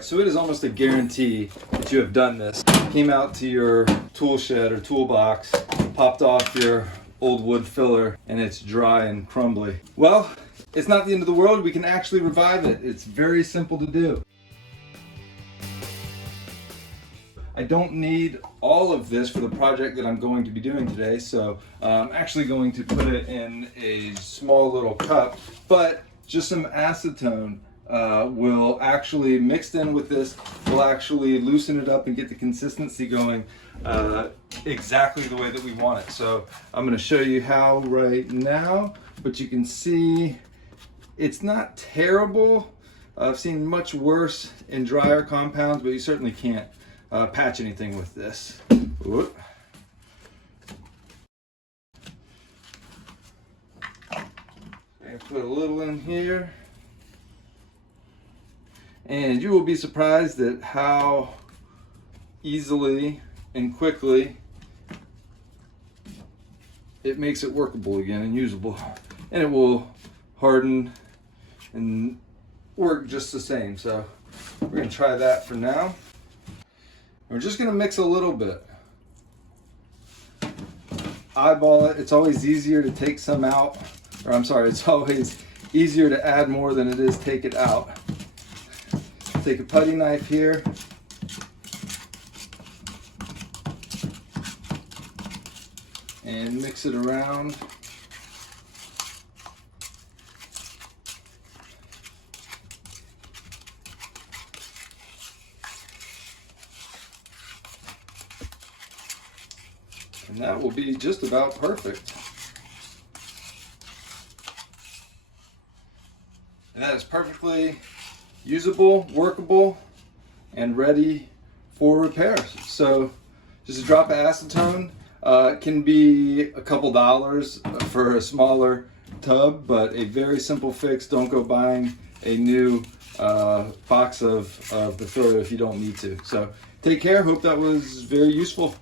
So it is almost a guarantee that you have done this. Came out to your tool shed or toolbox, popped off your old wood filler, and it's dry and crumbly. Well, it's not the end of the world. We can actually revive it. It's very simple to do. I don't need all of this for the project that I'm going to be doing today, so I'm actually going to put it in a small little cup, but just some acetone will actually, mixed in with this, will actually loosen it up and get the consistency going exactly the way that we want it. So I'm going to show you how right now, but you can see it's not terrible. I've seen much worse in drier compounds, but you certainly can't patch anything with this. Whoop. And put a little in here. And you will be surprised at how easily and quickly it makes it workable again and usable. And it will harden and work just the same. So we're going to try that for now. We're just going to mix a little bit. Eyeball it. It's always easier to take some out. Or I'm sorry, it's always easier to add more than it is take it out. Take a putty knife here. And mix it around. And that will be just about perfect. And that is perfectly usable, workable, and ready for repairs. So just a drop of acetone. Can be a couple dollars for a smaller tub, but a very simple fix. Don't go buying a new box of the filler if you don't need to. So take care. Hope that was very useful.